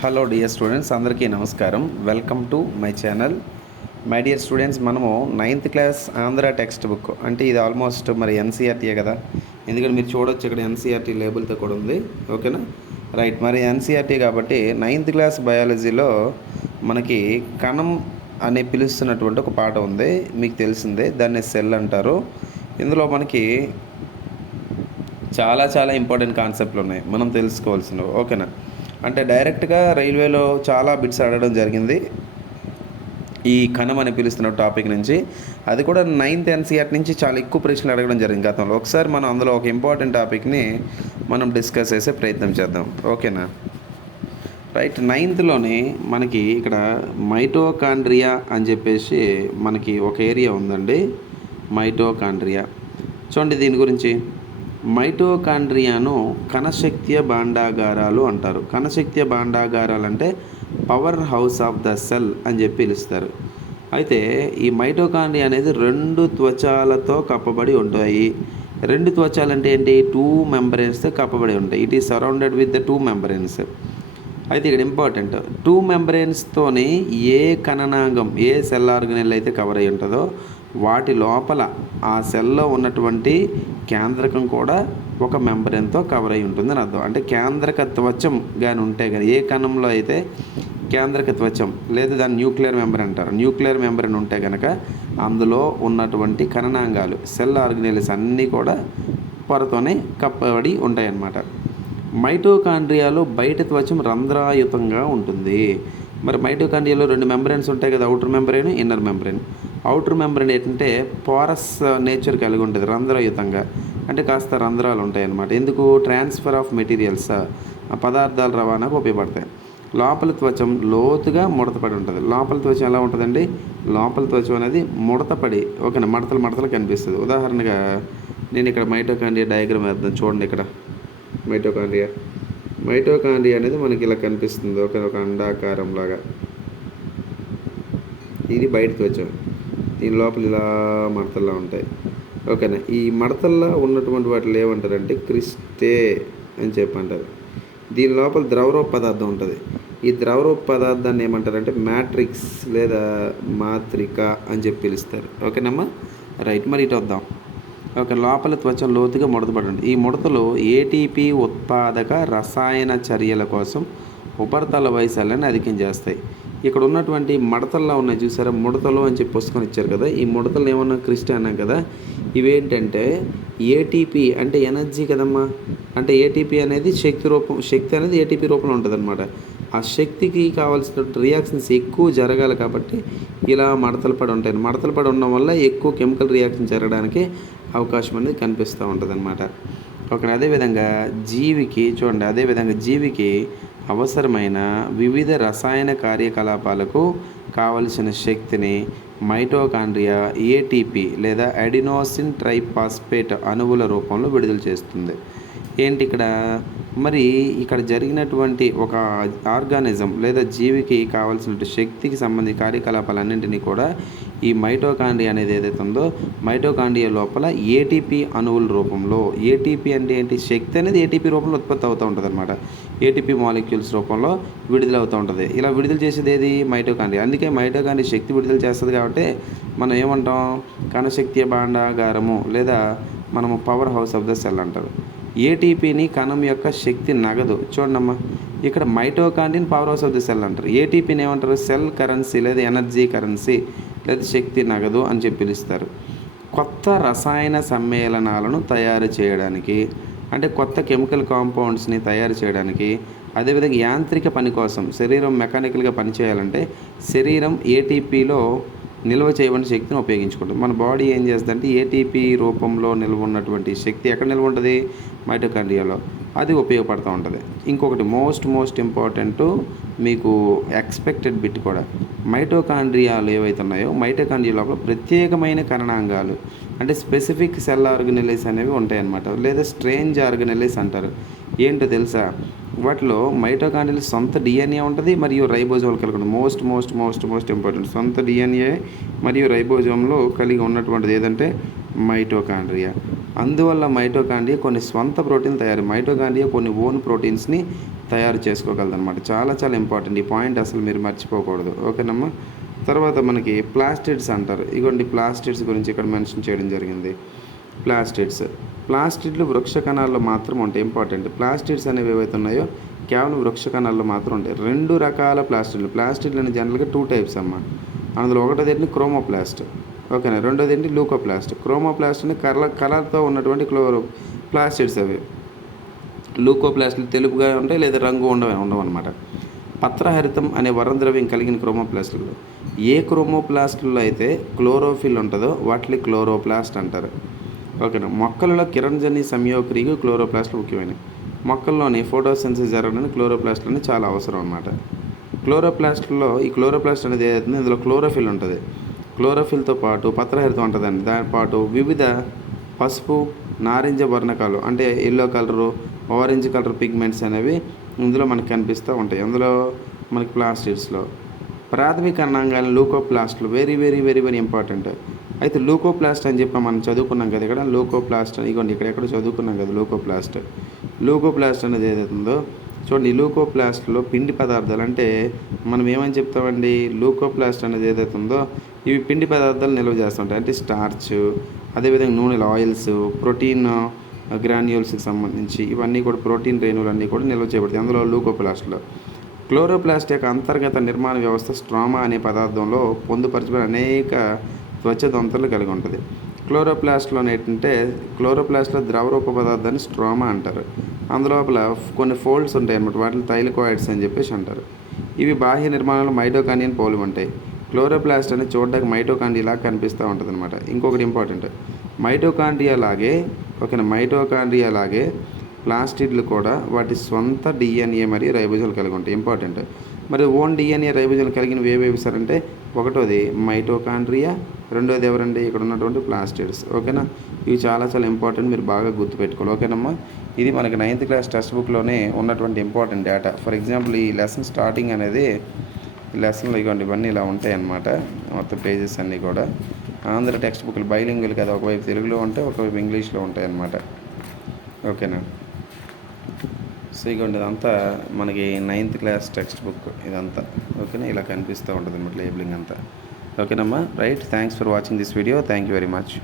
Hello dear students, అందరికీ నమస్కారం. Welcome to my channel. My dear students, మనము 9th class Andhra text book అంటే ఇది ఆల్మోస్ట్ మరి ఎన్సీఆర్టీయే కదా. ఎందుకంటే మీరు చూడొచ్చు ఇక్కడ ఎన్సీఆర్టీ లేబుల్తో కూడా ఉంది. ఓకేనా, రైట్. మరి ఎన్సీఆర్టీ కాబట్టి 9th క్లాస్ బయాలజీలో మనకి కణం అని పిలుస్తున్నటువంటి ఒక పాఠం ఉంది, మీకు తెలిసిందే. దాన్ని సెల్ అంటారు. ఇందులో మనకి చాలా ఇంపార్టెంట్ కాన్సెప్ట్లు ఉన్నాయి మనం తెలుసుకోవాల్సినవి. ఓకేనా, అంటే డైరెక్ట్గా రైల్వేలో చాలా బిట్స్ అడగడం జరిగింది ఈ కణం అని పిలుస్తున్న టాపిక్ నుంచి. అది కూడా 9th ఎన్సీఆర్టీ నుంచి చాలా ఎక్కువ ప్రశ్నలు అడగడం జరిగింది గతంలో. ఒకసారి మనం అందులో ఒక ఇంపార్టెంట్ టాపిక్ని మనం డిస్కస్ చేసే ప్రయత్నం చేద్దాం. ఓకేనా, రైట్. 9thలోని మనకి ఇక్కడ మైటోకాండ్రియా అని చెప్పేసి మనకి ఒక ఏరియా ఉందండి, మైటోకాండ్రియా. చూడండి దీని గురించి. మైటోకాండ్రియాను కణశక్తియ భాండాగారాలు అంటారు. కణశక్తియ భాండాగారాలు అంటే power house of the cell అని చెప్పి పిలుస్తారు. అయితే ఈ మైటోకాండ్రియా అనేది 2 త్వచాలతో కప్పబడి ఉంటాయి. 2 త్వచాలు అంటే ఏంటి? 2 మెంబ్రెన్స్తో కప్పబడి ఉంటాయి. It is surrounded with the 2 membranes. అయితే ఇక్కడ ఇంపార్టెంట్, 2 మెంబ్రెన్స్తోని ఏ కణనాంగం, ఏ సెల్ ఆర్గనెల్ అయితే కవర్ అయి ఉంటుందో వాటి లోపల ఆ సెల్లో ఉన్నటువంటి కేంద్రకం కూడా ఒక మెంబ్రెన్తో కవర్ అయి ఉంటుందని అర్థం. అంటే కేంద్రక త్వచం కానీ ఉంటే కానీ, ఏ కణంలో అయితే కేంద్రక త్వచం లేదా దాన్ని న్యూక్లియర్ మెంబ్రెన్ అంటారు, న్యూక్లియర్ మెంబ్రెన్ ఉంటే కనుక అందులో ఉన్నటువంటి కణనాంగాలు, సెల్ ఆర్గనెల్స్ అన్నీ కూడా పొరతోనే కప్పబడి ఉంటాయి అన్నమాట. మైటోకాండ్రియాలో బయట త్వచం రంధ్రాయుతంగా ఉంటుంది. మరి మైటోకాండ్రియాలో 2 మెంబ్రెన్స్ ఉంటాయి కదా, outer membrane, inner membrane. Outer membrane ఏంటంటే పోరస్ నేచర్ కలిగి ఉంటుంది, రంధ్రయుతంగా. అంటే కాస్త రంధ్రాలు ఉంటాయి అన్నమాట. ఎందుకు? ట్రాన్స్ఫర్ ఆఫ్ మెటీరియల్స్, ఆ పదార్థాల రవాణాకు ఉపయోగపడతాయి. లోపల త్వచం లోతుగా ముడతపడి ఉంటుంది. లోపల త్వచం ఎలా ఉంటుందండి? లోపల త్వచం అనేది ముడతపడి, ఓకేనా, మడతలు కనిపిస్తుంది. ఉదాహరణగా నేను ఇక్కడ మైటోకాండ్రియా డయాగ్రామ్ వేద్దాం. చూడండి ఇక్కడ మైటోకాండ్రియా అనేది మనకి ఇలా కనిపిస్తుంది, ఒక అండాకారం లాగా. ఇది బయట త్వచం, దీని లోపల ఇలా మడతల్లా ఉంటాయి. ఓకేనా, ఈ మడతల్లో ఉన్నటువంటి వాటిని ఏమంటారంటే క్రిస్టే అని చెప్పి అంటారు. దీని లోపల ద్రవరూప పదార్థం ఉంటుంది. ఈ ద్రవరూప పదార్థాన్ని ఏమంటారంటే మ్యాట్రిక్స్ లేదా మాత్రిక అని చెప్పి పిలుస్తారు. ఓకేనమ్మా, రైట్. మరి ఇటు వద్దాం. ఓకే, లోపల త్వచం లోతుగా ముడతపడి ఉంటుంది. ఈ ముడతలు ఏటీపీ ఉత్పాదక రసాయన చర్యల కోసం ఉపరితల వైశాల్యాన్ని అధికం చేస్తాయి. ఇక్కడ ఉన్నటువంటి మడతల్లో ఉన్నాయి చూసారా, ముడతలు అని చెప్పి పుస్తకం ఇచ్చారు కదా. ఈ ముడతలు ఏమన్నా క్రిస్టల్ అన్నాం కదా, ఇవేంటంటే ఏటీపీ అంటే ఎనర్జీ కదమ్మా. అంటే ఏటీపీ అనేది శక్తి అనేది ఏటీపీ రూపంలో ఉంటుంది అనమాట. ఆ శక్తికి కావాల్సిన రియాక్షన్స్ ఎక్కువ జరగాలి కాబట్టి ఇలా మడతలు పడి ఉంటాయి. మడతలు పడి ఉండడం వల్ల ఎక్కువ కెమికల్ రియాక్షన్ జరగడానికి అవకాశం అనేది కనిపిస్తూ ఉంటుంది అనమాట. ఓకే, అదేవిధంగా జీవికి అవసరమైన వివిధ రసాయన కార్యకలాపాలకు కావలసిన శక్తిని మైటోకాండ్రియా ఏటీపీ లేదా అడినోసిన్ ట్రైఫాస్ఫేట్ అణువుల రూపంలో విడుదల చేస్తుంది. ఏంటి ఇక్కడ? మరి ఇక్కడ జరిగినటువంటి ఒక ఆర్గానిజం లేదా జీవికి కావాల్సిన శక్తికి సంబంధించిన కార్యకలాపాలన్నింటినీ కూడా ఈ మైటోకాండ్రియా అనేది ఏదైతే ఉందో, మైటోకాండ్రియా లోపల ఏటీపీ అణువుల రూపంలో, ఏటీపీ అంటే ఏంటి? శక్తి అనేది ఏటీపీ రూపంలో ఉత్పత్తి అవుతూ ఉంటుంది అనమాట. ఏటీపీ మాలిక్యూల్స్ రూపంలో విడుదల అవుతూ ఉంటుంది. ఇలా విడుదల చేసేది ఏది? మైటోకాండ్రియా. అందుకే మైటోకాండ్రియా శక్తి విడుదల చేస్తుంది కాబట్టి మనం ఏమంటాం? కణశక్తి భాండాగారము లేదా మనము power house of the cell అంటారు. ఏటీపీని కణం యొక్క శక్తి నగదు. చూడమ్మా, ఇక్కడ మైటోకాండ్రియాని power house of the cell అంటారు. ఏటీపీని ఏమంటారు? సెల్ కరెన్సీ లేదా ఎనర్జీ కరెన్సీ లేదా శక్తి నగదు అని చెప్పి పిలుస్తారు. కొత్త రసాయన సమ్మేళనాలను తయారు చేయడానికి, అంటే కొత్త కెమికల్ కాంపౌండ్స్ని తయారు చేయడానికి, అదేవిధంగా యాంత్రిక పని కోసం శరీరం మెకానికల్గా పనిచేయాలంటే శరీరం ఏటీపీలో నిల్వ చేయబడిన శక్తిని ఉపయోగించుకుంటుంది. మన బాడీ ఏం చేస్తుందంటే ఏటీపీ రూపంలో నిల్వ ఉన్నటువంటి శక్తి ఎక్కడ నిల్వ ఉంటుంది? మైటోకాండ్రియాలో. అది ఉపయోగపడుతూ ఉంటుంది. ఇంకొకటి మోస్ట్ ఇంపార్టెంట్ మీకు ఎక్స్పెక్టెడ్ బిట్ కూడా, మైటోకాండ్రియాలు ఏవైతే ఉన్నాయో మైటోకాండ్రియా లోపల ప్రత్యేకమైన కణనాంగాలు అంటే స్పెసిఫిక్ సెల్ ఆర్గనెల్స్ అనేవి ఉంటాయన్నమాట, లేదా స్ట్రేంజ్ ఆర్గనెల్స్ అంటారు. ఏంటో తెలుసా? వాటిలో మైటోకాండ్రియాలో సొంత డిఎన్ఏ ఉంటుంది మరియు రైబోజోమ్లు కలిగి ఉంటుంది. మోస్ట్ ఇంపార్టెంట్, సొంత డిఎన్ఏ మరియు రైబోజోమ్లు కలిగి ఉన్నటువంటిది ఏదంటే మైటోకాండ్రియా. అందువల్ల మైటోకాండ్రియా కొన్ని స్వంత ప్రోటీన్లు మైటోకాండ్రియా కొన్ని ఓన్ ప్రోటీన్స్ని తయారు చేసుకోగలదు అనమాట. చాలా చాలా ఇంపార్టెంట్ ఈ పాయింట్, అసలు మీరు మర్చిపోకూడదు. ఓకేనమ్మా. తర్వాత మనకి ప్లాస్టిడ్స్ అంటారు. ఇగోండి ప్లాస్టిడ్స్ గురించి ఇక్కడ మెన్షన్ చేయడం జరిగింది. ప్లాస్టిడ్లు వృక్ష కణాల్లో మాత్రం ఉంటాయి. ఇంపార్టెంట్. ప్లాస్టిడ్స్ అనేవి ఏవైతే ఉన్నాయో కేవలం వృక్ష కణాల్లో మాత్రం ఉంటాయి. 2 రకాల ప్లాస్టిడ్లు అని జనరల్గా 2 టైప్స్ అమ్మ. అందులో ఒకటోది ఏంటి క్రోమోప్లాస్ట్, ఓకేనా. రెండోది ఏంటి లూకోప్లాస్ట్. క్రోమోప్లాస్ట్ అని కలర్తో ఉన్నటువంటి ప్లాస్టిడ్స్ అవి. లూకోప్లాస్ట్లు తెలుపుగా ఉంటాయి లేదా రంగు ఉండవన్నమాట. పత్రహరితం అనే వర్ణద్రవ్యం కలిగిన క్రోమోప్లాస్ట్లు. ఏ క్రోమోప్లాస్ట్లో అయితే క్లోరోఫిల్ ఉంటుందో వాటిని క్లోరోప్లాస్ట్ అంటారు, ఓకేనా. మొక్కలలో కిరణజన్య సంయోగక్రియకు క్లోరోప్లాస్ట్లు ముఖ్యమైనవి. మొక్కల్లోని ఫోటోసిన్థసిస్ జరగడానికి క్లోరోప్లాస్ట్లు చాలా అవసరం అన్నమాట. ఈ క్లోరోప్లాస్ట్ అనేది ఏదైతుందో ఇందులో క్లోరోఫిల్ ఉంటుంది. క్లోరోఫిల్తో పాటు పత్రహరితం ఉంటుందండి. దాని పాటు వివిధ పసుపు, నారింజ వర్ణకాలు అంటే yellow colour, orange colour pigments అనేవి ఇందులో మనకు కనిపిస్తూ ఉంటాయి. అందులో మనకి ప్లాస్టిడ్స్లో ప్రాథమిక అన్నాంగాలు లూకోప్లాస్ట్లు very very very very important. అయితే లూకోప్లాస్ట్ అని చెప్పి మనం చదువుకున్నాం కదా ఇక్కడ. లూకోప్లాస్ట్ ఇగోండి ఇక్కడ చదువుకున్నాం కదా లూకోప్లాస్ట్ అనేది ఏదైతుందో చూడండి. లూకోప్లాస్ట్లో పిండి పదార్థాలు అంటే మనం ఏమని చెప్తామండి, లూకోప్లాస్ట్ అనేది ఏదైతే ఉందో ఇవి పిండి పదార్థాలు నిల్వ చేస్తుంటాయి. అంటే స్టార్చ్, అదేవిధంగా నూనెలు, ఆయిల్స్, ప్రోటీన్ గ్రాన్యూల్స్కి సంబంధించి ఇవన్నీ కూడా ప్రోటీన్ రేణువులు అన్నీ కూడా నిల్వ చేయబడతాయి అందులో లూకోప్లాస్ట్లో. క్లోరోప్లాస్ట్ యొక్క అంతర్గత నిర్మాణ వ్యవస్థ స్ట్రోమా అనే పదార్థంలో పొందుపరచబడిన అనేక త్వచతంతులు కలిగి ఉంటుంది. క్లోరోప్లాస్ట్లో ద్రవరూప పదార్థాన్ని స్ట్రోమా అంటారు. అందులోపల కొన్ని ఫోల్డ్స్ ఉంటాయి అన్నమాట. వాటిని థైలకాయిడ్స్ అని చెప్పేసి అంటారు. ఇవి బాహ్య నిర్మాణంలో మైటోకాండ్రియాని పోలి ఉంటాయి. క్లోరోప్లాస్ట్ అనేది చూడడానికి మైటోకాండ్రియా లాగా కనిపిస్తూ ఉంటుంది అనమాట. ఇంకొకటి ఇంపార్టెంట్, మైటోకాండ్రియా లాగే ప్లాస్టిడ్లు కూడా వాటి సొంత డిఎన్ఏ మరియు రైబోజోలు కలిగి ఉంటాయి. ఇంపార్టెంట్. మరి ఓన్ డిఎన్ఏ రైబోజోలు కలిగినవి ఏవేవి సార్ అంటే ఒకటోది మైటోకాండ్రియా, రెండోది ఎవరండి ఇక్కడ ఉన్నటువంటి ప్లాస్టిడ్స్, ఓకేనా. ఇవి చాలా చాలా ఇంపార్టెంట్, మీరు బాగా గుర్తుపెట్టుకోవాలి, ఓకేనమ్మా. ఇది మనకి 9th క్లాస్ టెక్స్ట్ బుక్లోనే ఉన్నటువంటి ఇంపార్టెంట్ డేటా. ఫర్ ఎగ్జాంపుల్ ఈ లెసన్ స్టార్టింగ్ అనేది లెసన్లో ఇవ్వండి ఇవన్నీ ఇలా ఉంటాయి అన్నమాట. మొత్తం పేజెస్ అన్నీ కూడా ఆంధ్ర టెక్స్ట్ బుక్లు బైలింగులు కదా, ఒకవైపు తెలుగులో ఉంటాయి ఒకవైపు ఇంగ్లీష్లో ఉంటాయి అన్నమాట, ఓకేనా. సో ఇగోండి ఇదంతా మనకి 9th క్లాస్ టెక్స్ట్ బుక్ ఇదంతా, ఓకేనా. ఇలా కనిపిస్తూ ఉంటుంది అన్నమాట లేబులింగ్ అంతా, ఓకేనమ్మా. Right, thanks for watching this video. Thank you very much.